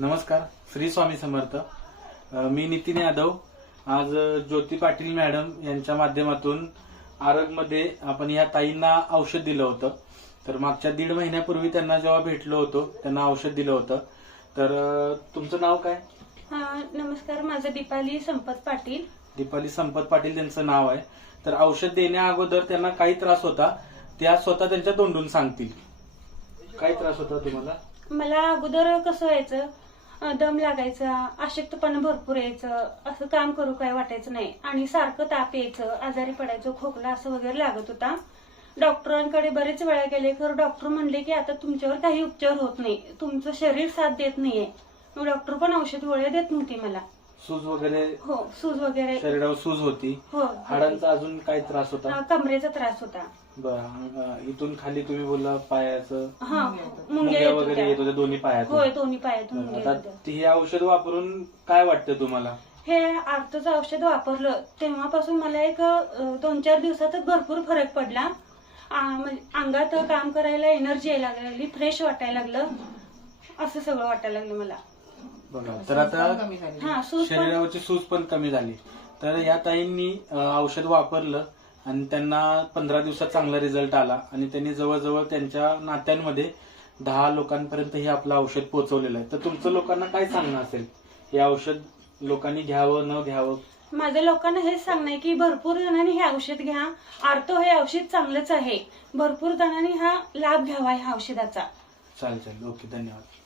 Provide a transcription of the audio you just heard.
नमस्कार, श्री स्वामी समर्थ. मी नितीन यादव. आज ज्योती पाटील मॅडम यांच्या माध्यमातून आरगमध्ये आपण या ताईंना औषध दिलं होतं. तर मागच्या 1.5 महिन्यापूर्वी त्यांना जेव्हा भेटलो होतो त्यांना औषध दिलं होतं. तर तुमचं नाव काय? नमस्कार, माझं दीपाली संपत पाटील. दीपाली संपत पाटील त्यांचं नाव आहे. तर औषध देण्या अगोदर त्यांना काही त्रास होता, त्या स्वतः त्यांच्या तोंडून सांगतील. काय त्रास होता तुम्हाला? मला अगोदर कसं व्हायचं, दम लागायचा, अशक्तपणा भरपूर यायचं, असं काम करू काय वाटायचं नाही आणि सारखं ताप यायचं, आजारी पडायचं, खोकला असं वगैरे लागत होता. डॉक्टरांकडे बरेच वेळा गेले, तर डॉक्टर म्हणले की आता तुमच्यावर काही उपचार होत नाही, तुमचं शरीर साथ देत नाहीये. मग डॉक्टर पण औषध गोळ्या देत नव्हती मला. सूज वगैरे? हो, सूज वगैरे, शरीरावर सूज होती. हो. हाडांचा अजून काय त्रास होता? कमरेचा त्रास होता. बरं, इथून खाली तुम्ही बोलला पायाचं मुंग्या मुंग्या वगैरे येत होत्या दोन्ही पायातून? होय, दोन्ही पायातून मुंग्या येत आता होत्या. हे औषध वापरून काय वाटतं तुम्हाला? हे आर्थचं औषध वापरलं तेव्हापासून मला एक 2-4 दिवसातच भरपूर फरक पडला. म्हणजे अंगात काम करायला एनर्जी यायला लागली, फ्रेश वाटायला लागलं, असं सगळं वाटायला लागलं मला. बघा, तर आता शरीरावरची सूज पण कमी झाली. तर या ताईंनी औषध वापरलं आणि त्यांना 15 दिवसात चांगला रिझल्ट आला आणि त्यांनी जवळजवळ त्यांच्या नात्यांमध्ये 10 लोकांपर्यंत हे आपलं औषध पोहोचवलेलं आहे. तर तुमचं लोकांना काय सांगणं असेल, हे औषध लोकांनी घ्यावं न घ्यावं? माझ्या लोकांना हेच सांगणं आहे की भरपूर जणांनी हे औषध घ्या. आर्थो हे औषध चांगलंच आहे, भरपूर जणांनी हा लाभ घ्यावा ह्या औषधाचा. चालेल, ओके, धन्यवाद.